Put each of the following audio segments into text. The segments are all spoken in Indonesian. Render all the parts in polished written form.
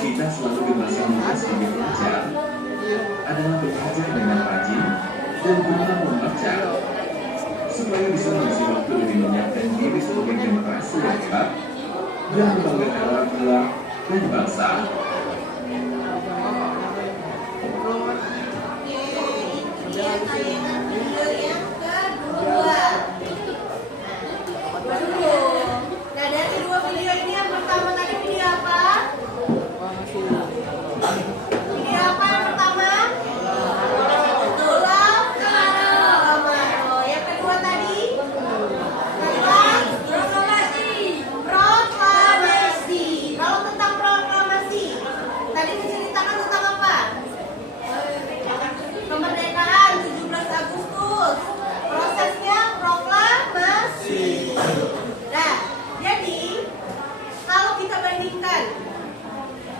kita selalu dipersiapkan sebagai pelajar adalah belajar dengan rajin dan gemar membaca supaya bisa mengisi waktu lebih menyiapkan diri sebagai generasi yang hebat dan membanggakan orang tua dan bangsa.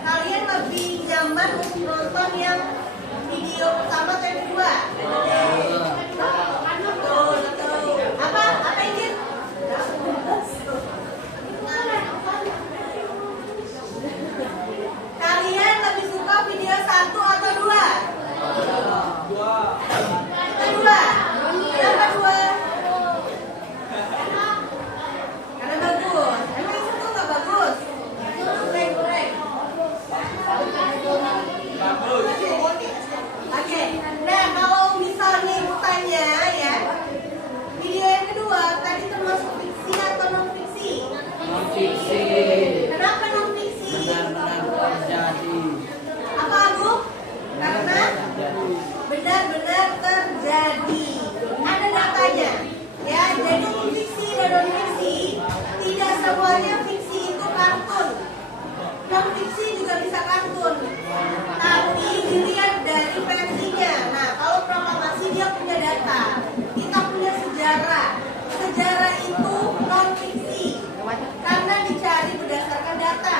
Kalian lebih nyaman untuk nonton yang video pertama atau yang kedua? Apa izin? Kalian lebih suka video 1 atau 2? Kedua. Kenapa 2? Karena bagus. Emang itu tuh nggak bagus? Oke, nah kalau misalnya tanya ya, video yang kedua tadi termasuk fiksi atau non fiksi? Non fiksi. Kenapa non fiksi? Benar-benar terjadi. Apa Agung? Karena benar-benar terjadi. Ada datanya. Ya, jadi fiksi dan non fiksi tidak semuanya fiksi itu kartun. Non fiksi juga bisa kartun. Tapi dilihat dari versinya. Nah, kalau proklamasi dia punya data, kita punya sejarah. Sejarah itu non fiksi karena dicari berdasarkan data.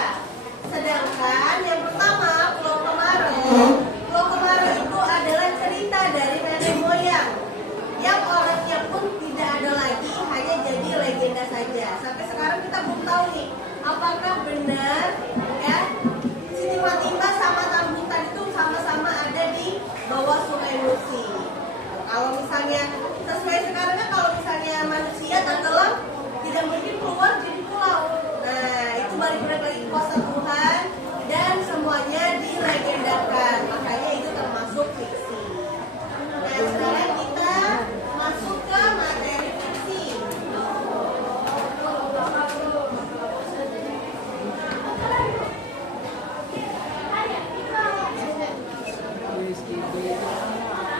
Sedangkan yang pertama Pulau Kemarau itu adalah cerita dari nenek moyang yang orangnya pun tidak ada lagi, hanya jadi legenda saja. Sampai sekarang kita belum tahu nih apakah benar ya Siti Fatimah sama Rambutan itu sama-sama ada di bawah Sungai Musi. Kalau misalnya sesuai sekarang kan kalau misalnya manusia tenggelam tidak mungkin keluar jadi pulau. Nah itu balik lagi kuasa Tuhan dan semuanya dilegendakan. Makanya itu termasuk fiksi. Nah sekarang kita masuk ke materi fiksi.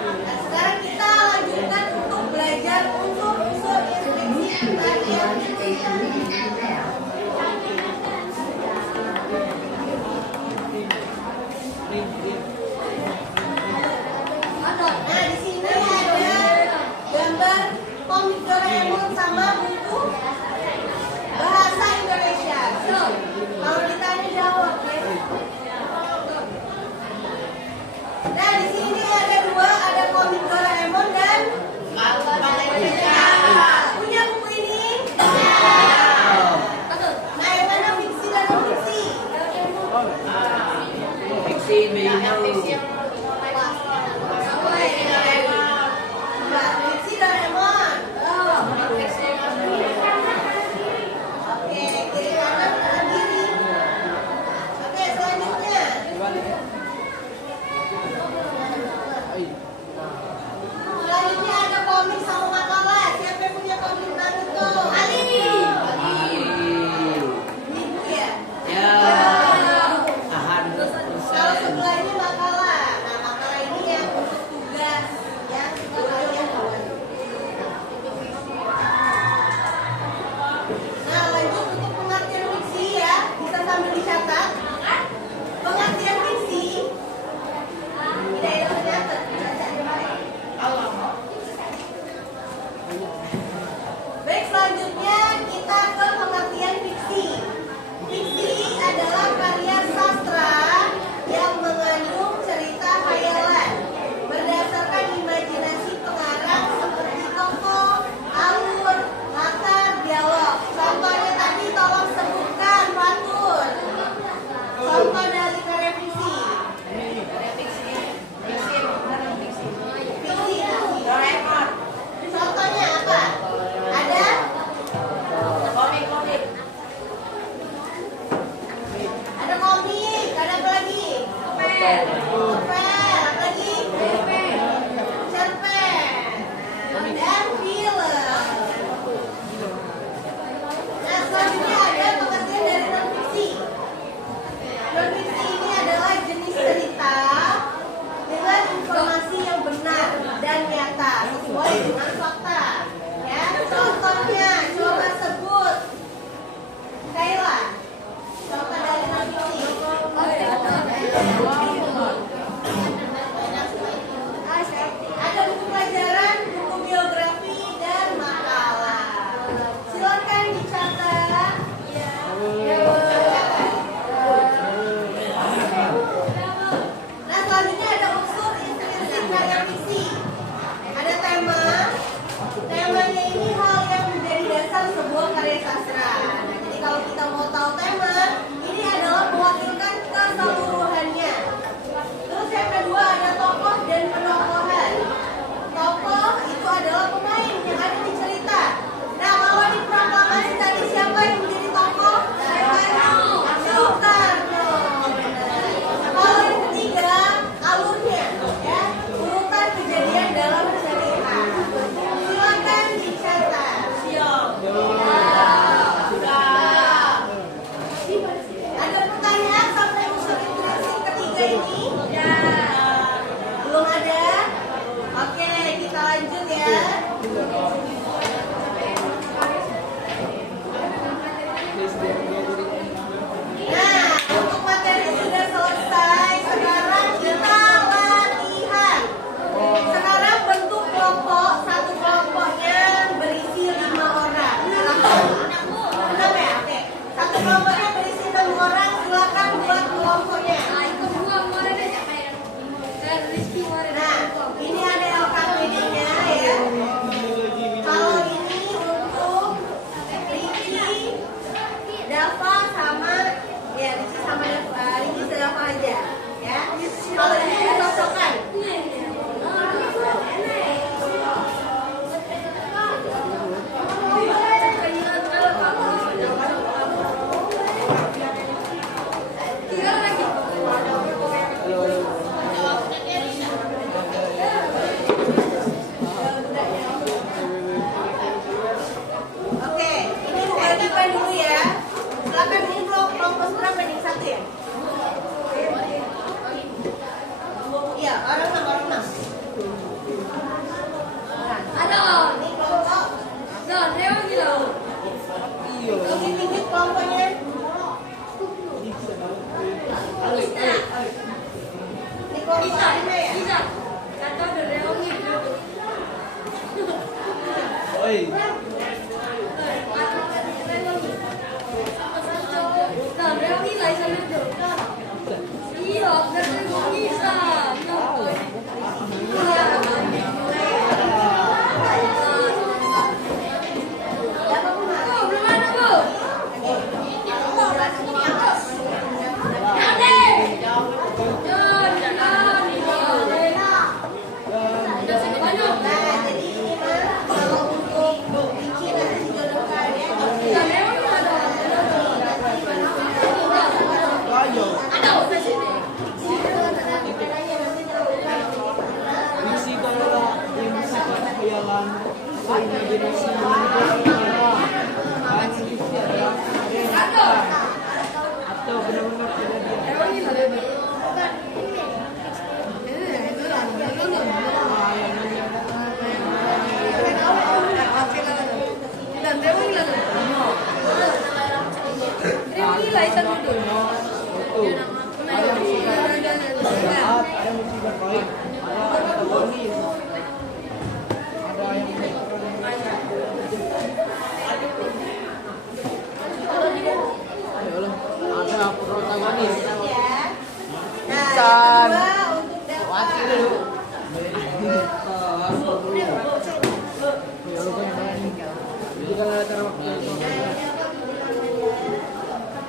Nah, sekarang kita lanjutkan Lebih tinggi kelompoknya. Ini kelompok lima ya? Oi.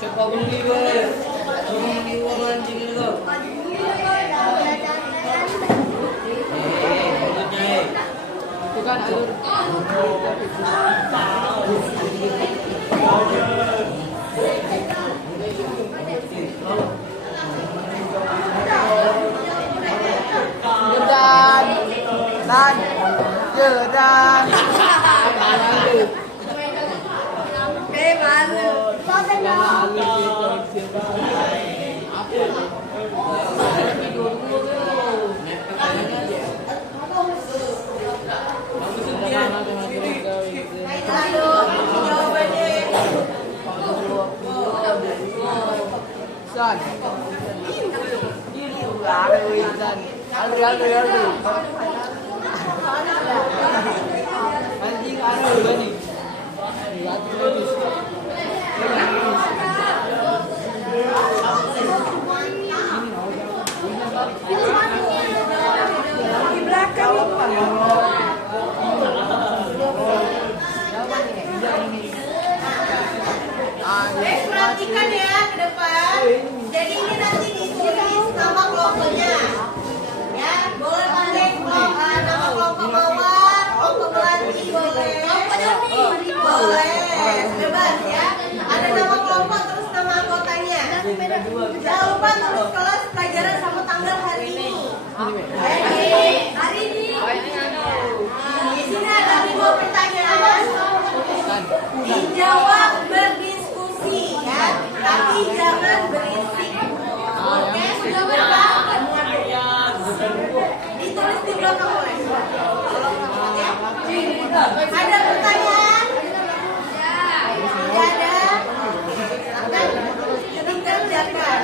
Coba beli gue. Beli uang anjing lo. Itu kan alur. Dan anjing anu gani. Di belakang. Perhatikan ya ke depan. Jadi ini nanti ditulis nama kelompoknya. Ya, boleh pakai nama kelompok mawar, kelompok melati boleh. Boleh, bebas ya. Ada nama kelompok terus nama anggotanya. Jangan lupa tulis kelas, pelajaran sama tanggal hari ini. Hari ini. Di sini ada 5 pertanyaan. Dijawab berdiskusi ya, tapi jangan berisik. Oke, sudah berapa? Ditulis di belakang boleh. Ada pertanyaan? Tidak ada. Akan dikerjakan.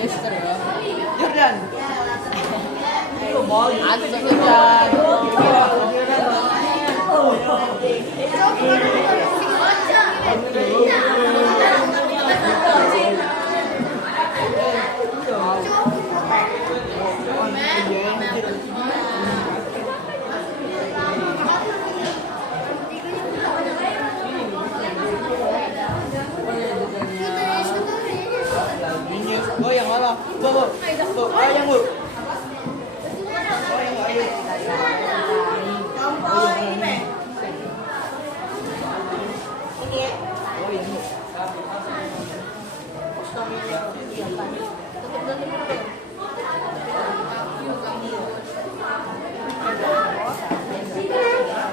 Gesture ya. Jordan. Ya, langsung. Ada Jordan. Goyang malah. Bu. Goyang, Bu. Goyang, ayo. Tombol ini, Pe. Ini ya. Oh, ini.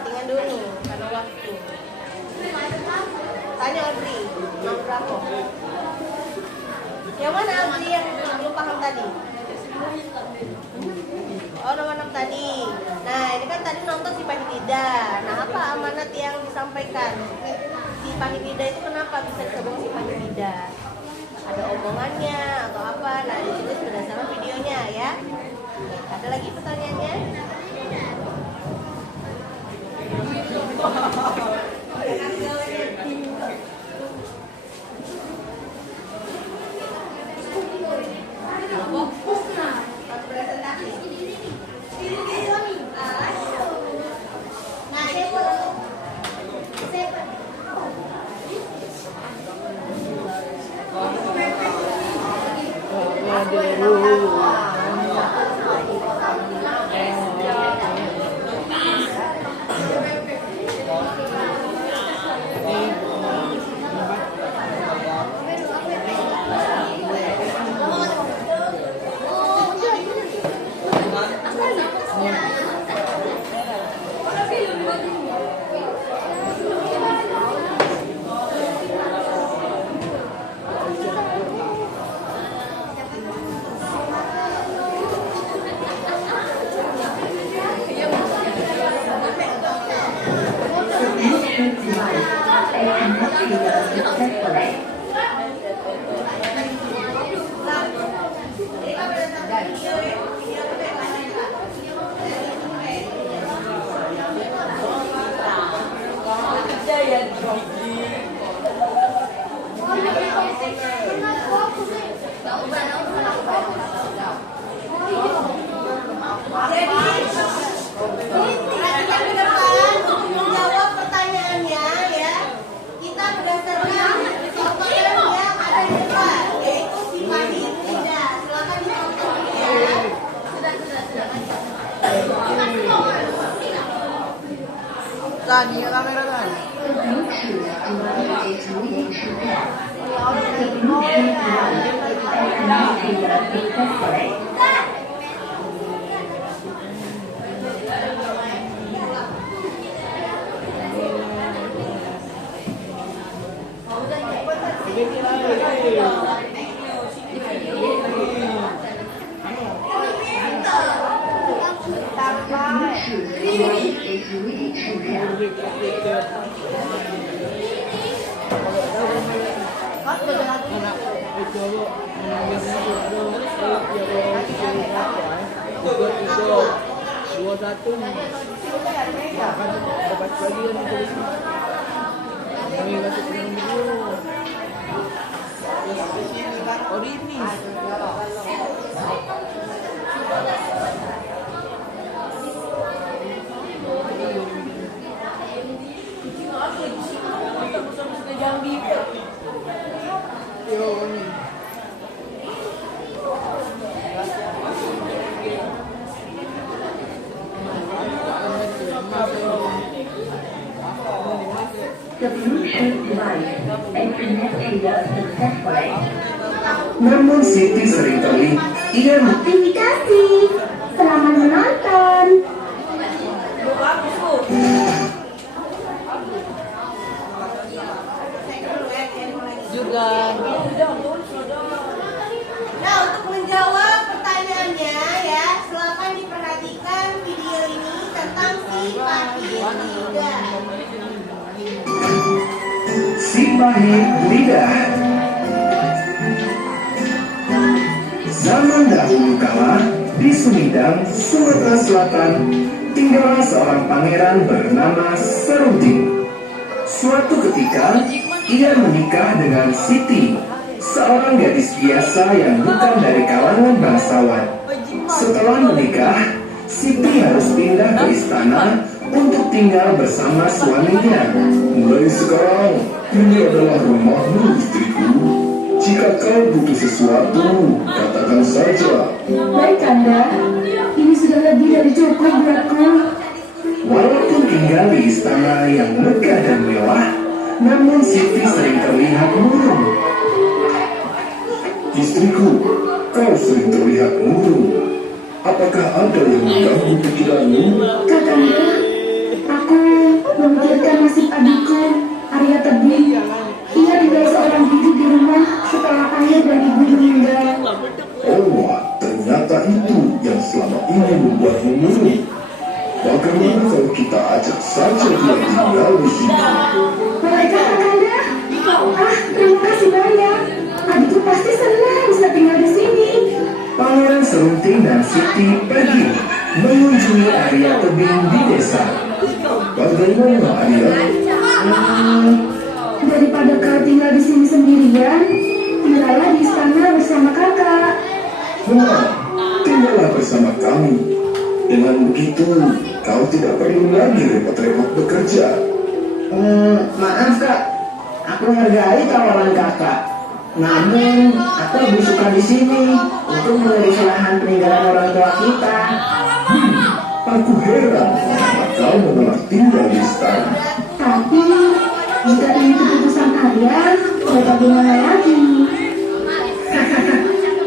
Tinggal dulu nih, karena waktu. Tanya Audrey, mau berapa? Yang mana Audrey yang belum paham tadi? Oh, nomor 6 tadi. Nah, ini kan tadi nonton si Pahidida. Nah, apa amanat yang disampaikan? Si Pahidida itu kenapa bisa disebut si Pahidida? Ada omongannya atau apa? Nah, ditulis berdasarkan videonya ya. Ada lagi pertanyaannya? Tani kamera tani. Dua satu. Dapat lagi yang tulis. Ini masuk ke dulu. Oh ini. The Bluetooth device is connected successfully. Namun Siti seringkali tidak. Terima kasih. Selamat menonton. Juga. Nah, untuk menjawab pertanyaannya ya, silakan diperhatikan video ini tentang si Pahidida. Si Pahidida. Sumedang, Sumatera Selatan, tinggallah seorang pangeran bernama Serunting. Suatu ketika, ia menikah dengan Siti, seorang gadis biasa yang bukan dari kalangan bangsawan. Setelah menikah, Siti harus pindah ke istana untuk tinggal bersama suaminya. Mulai sekarang, ini adalah rumahmu, istriku. Jika kau butuh sesuatu, katakan saja. Baik Kanda, ini sudah lebih dari cukup buatku. Walaupun tinggal di istana yang megah dan mewah, namun Siti sering terlihat murung. Istriku, kau sering terlihat murung. Apakah ada yang mengganggu pikiranmu? Kakanda, aku memikirkan nasib adikku, Arya Tebing. Ia tinggal seorang diri di rumah setelah ayah dan ibu meninggal. Oh, ternyata itu yang selama ini membuatmu murung. Bagaimana kalau kita ajak saja dia tinggal di sini? Bolehkah Kakanda? Terima kasih banyak. Adikku pasti senang bisa tinggal di sini. Pangeran Serunting dan Siti pergi mengunjungi Arya Tebing di desa. Bagaimana Arya? Daripada kau tinggal di sini sendirian, tinggallah di istana bersama kakak. Wah, tinggallah bersama kami. Dengan begitu, kau tidak perlu lagi repot-repot bekerja. Maaf kak, aku menghargai tawaran kakak. Namun, aku lebih suka di sini untuk mengurus lahan peninggalan orang tua kita. Aku heran mengapa kau menolak tinggal di istana. Tapi, jika ini keputusan kalian, bagaimana lagi?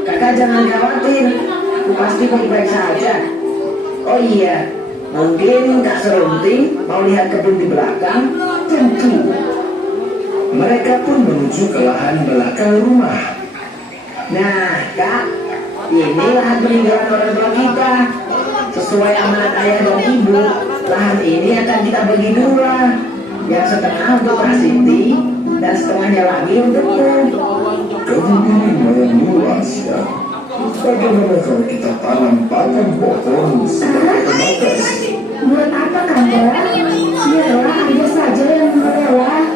Kakak jangan khawatir, aku pasti baik-baik saja. Oh iya, mungkin Kak Serunting mau lihat kebun di belakang? Tentu. Mereka pun menuju ke lahan belakang rumah. Nah, Kak, ini lahan peninggalan orang tua kita. Sesuai amanat ayah dan ibu, lahan ini akan kita bagi dua. Yang setengah untuk Kak Siti, dan setengahnya lagi untukku. Kebun ini lumayan luas ya. Bagaimana kalau kita tanam batang pohon sebagai pembatas? Buat apa Kanda? Biarlah Arya saja yang mengelola.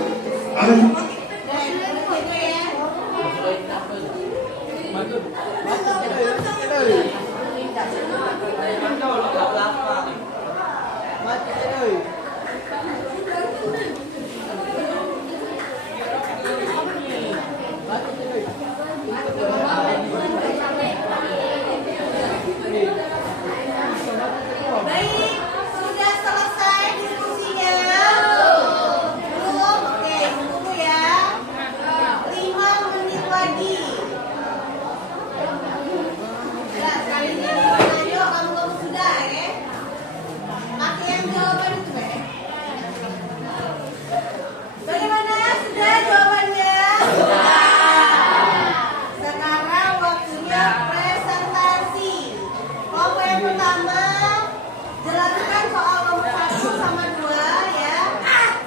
Baik, sudah selesai diskusinya. Belum? Oke, tunggu ya. 5 menit lagi. Ya, sekali ini ayo kamu sudah ya. Pakai yang jawaban itu ya. Bagaimana? Sudah jawabannya? Sekarang waktunya presentasi. Kelompok yang pertama, jelaskan soal nomor 1 sama 2 ya.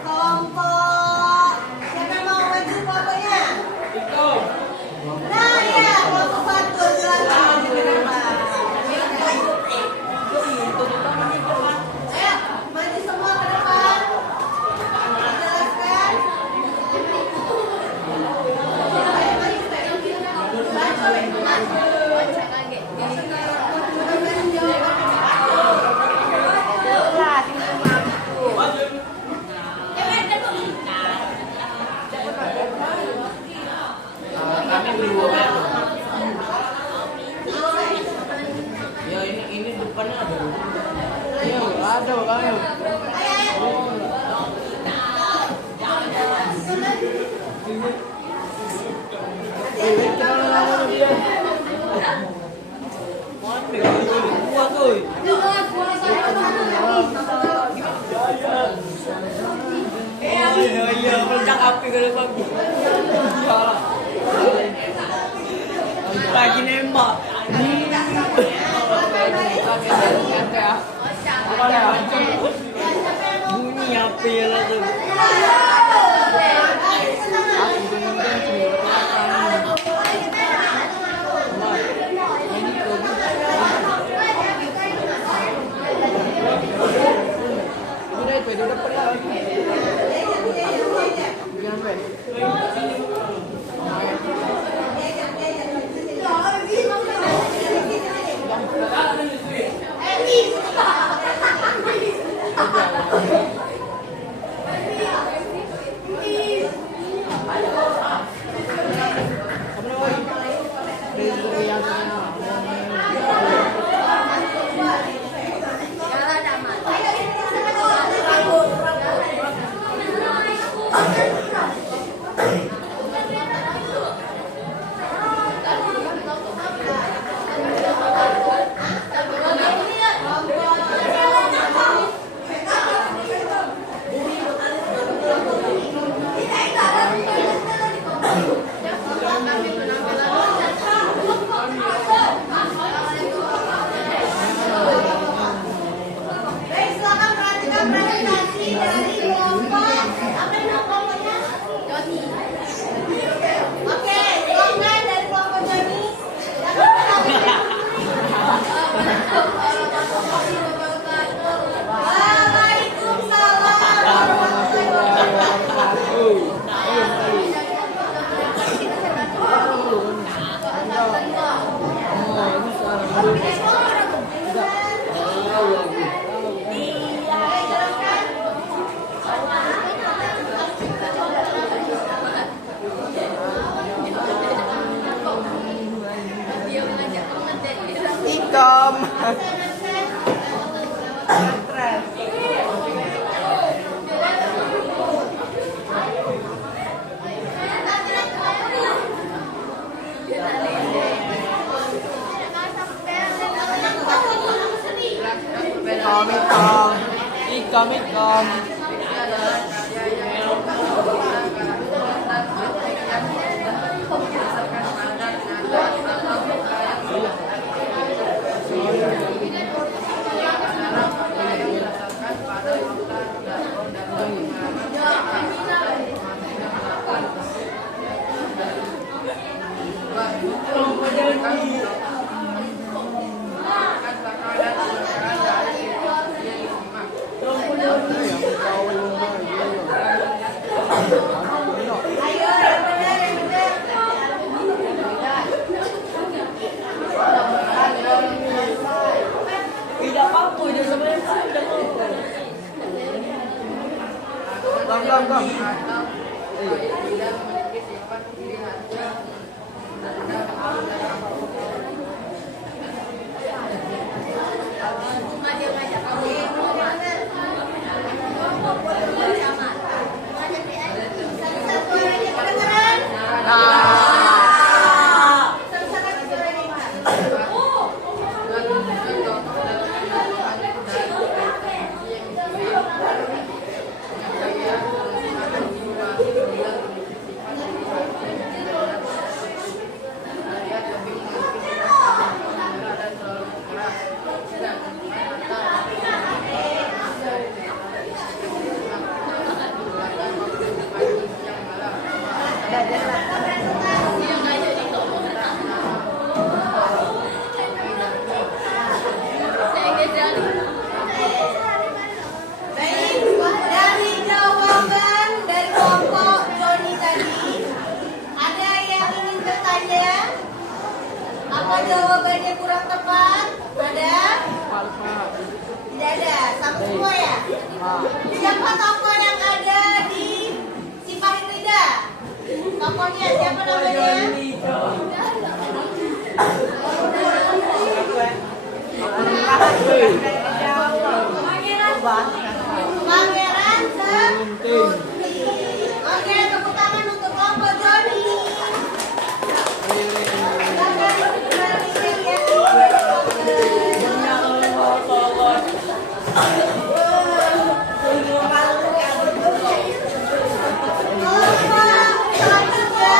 Kelompok siapa yang mau maju kelompoknya? Nah ya, kelompok 1 jelaskan ini kenapa. Ayo, maju semua ke depan. Jelaskan. Ayo maju, Ya ini depannya ada. Ayo, ayo. Iya, meledak api kalau pagi. Lagi nembak. Bunyi api lah tuh. Ikom. Ayo, yang benar, yang benar. Tidak mampu dia sebenarnya tidak mampu. Gam. Satu suaranya kedengeran? Sama-sama suaranya. Baik, dari jawaban dari kelompok Joni tadi, ada yang ingin bertanya? Apa jawabannya kurang tepat? Ada? Tidak ada, sama semua ya? Siapa tokoh yang ada di Sipahin Rida? Tokohnya siapa namanya? Pangeran Sepunti. Oke, tepuk tangan untuk kelompok Joni. Kelompok selanjutnya,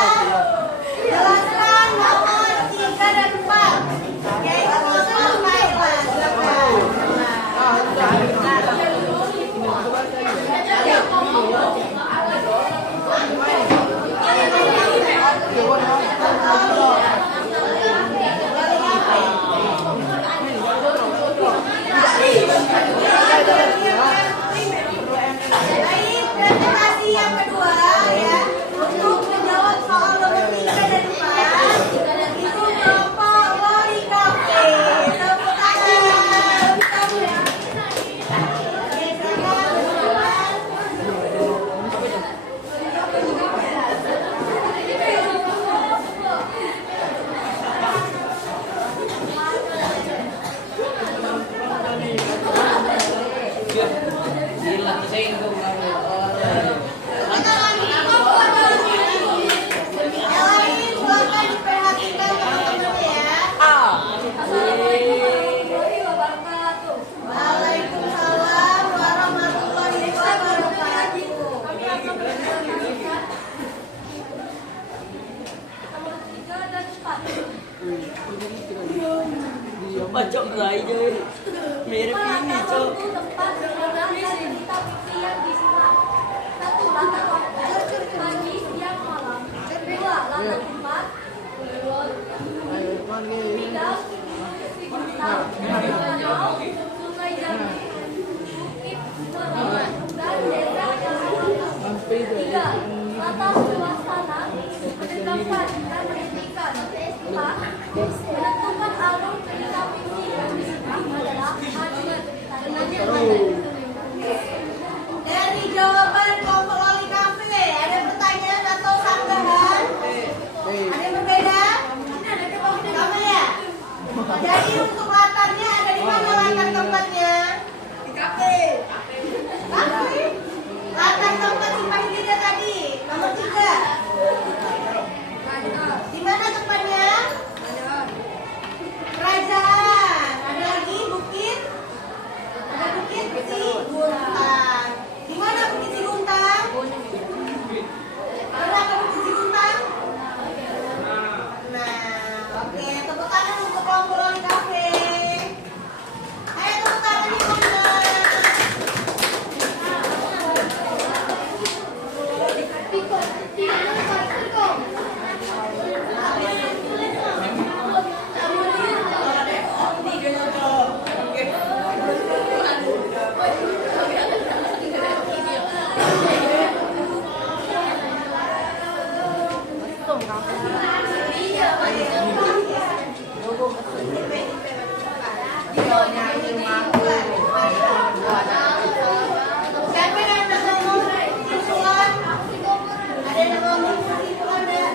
jelaskan nomor 3 dan 4, yaitu kelompok Thailand. Baik, presentasi yang kedua ya, untuk menjawab soal nomor 3 dan 4, itu kelompok Lori Cafe. Tepuk tangan. Yang lain silakan diperhatikan teman-teman ya. Waalaikumsalam warahmatullahi wabarakatuh. Pacok rai je. Mirip ini, Cok. Atas suasana menegakkan dan menghentikan menentukan alur cerita fiksi adalah Dari jawaban kelompok Loli Cafe, ada pertanyaan atau sanggahan? Ada yang berbeda? Sama ya? Jadi untuk latarnya ada di Siapa yang ngomong susulan? Ada yang ngomong susulan ya?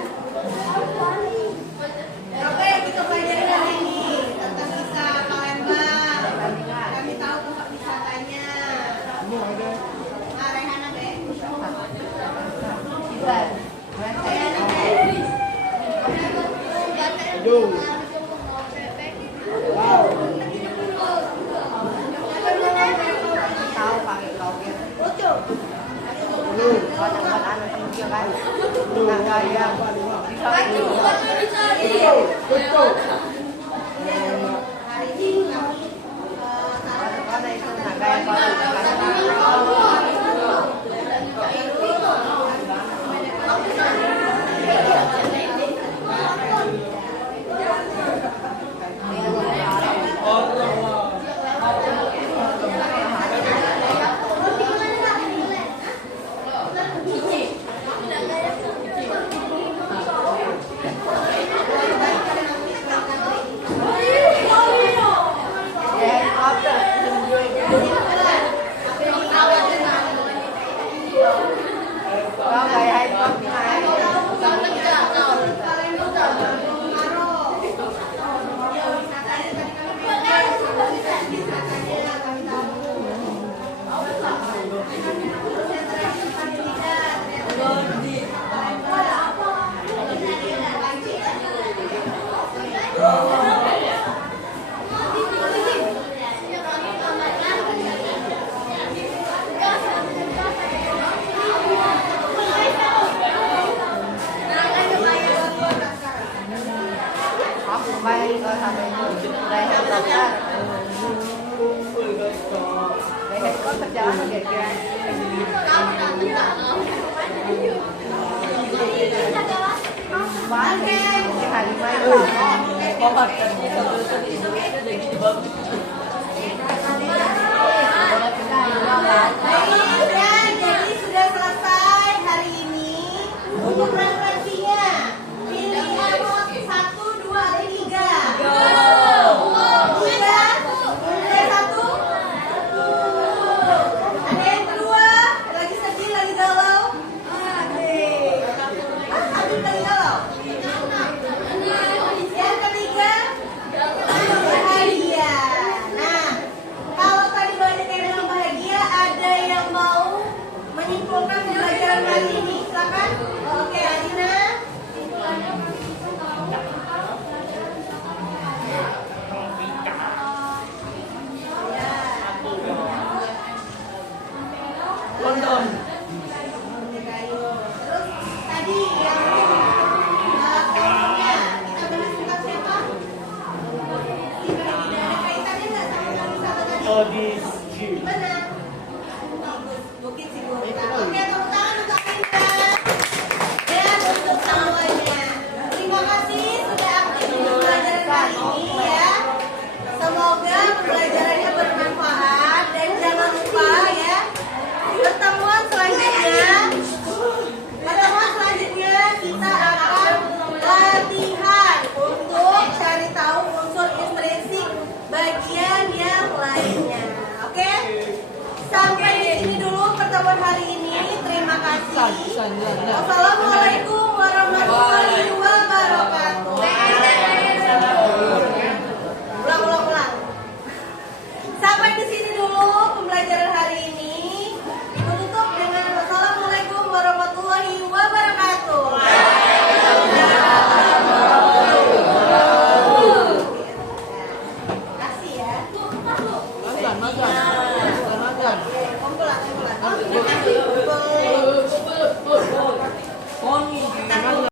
Oke, kita pelajari hari ini tentang kisah Palembang. Kami tahu tempat wisatanya. Nah, Rehana deh. Rehana deh. Lucu. Hari ini kami jadi sudah selesai hari ini. Untuk referensinya, pilih nomor 1, 2, atau 3. Ada 1. Ada yang kedua, lagi sedih, lagi galau. Aduh, lagi galau. Yang ketiga, bahagia. Nah, kalau tadi banyak yang bilang bahagia, ada yang mau menyimpulkan pembelajaran kali ini? Silakan. Oke, Adina. London. Terus tadi yang kaitannya kita bahas tentang siapa? Tidak ada kaitannya nggak sama wisata tadi? Benar. Bukit Singurita. Oke, tepuk tangan untuk Adina dan untuk semuanya. Terima kasih sudah aktif di pembelajaran kali ini ya. Semoga pembelajarannya bermanfaat dan jangan lupa ya. Pertemuan selanjutnya kita akan latihan untuk cari tahu unsur intrinsik bagian yang lainnya. Oke? Sampai di sini dulu pertemuan hari ini. Terima kasih. Wassalamualaikum warahmatullahi wabarakatuh.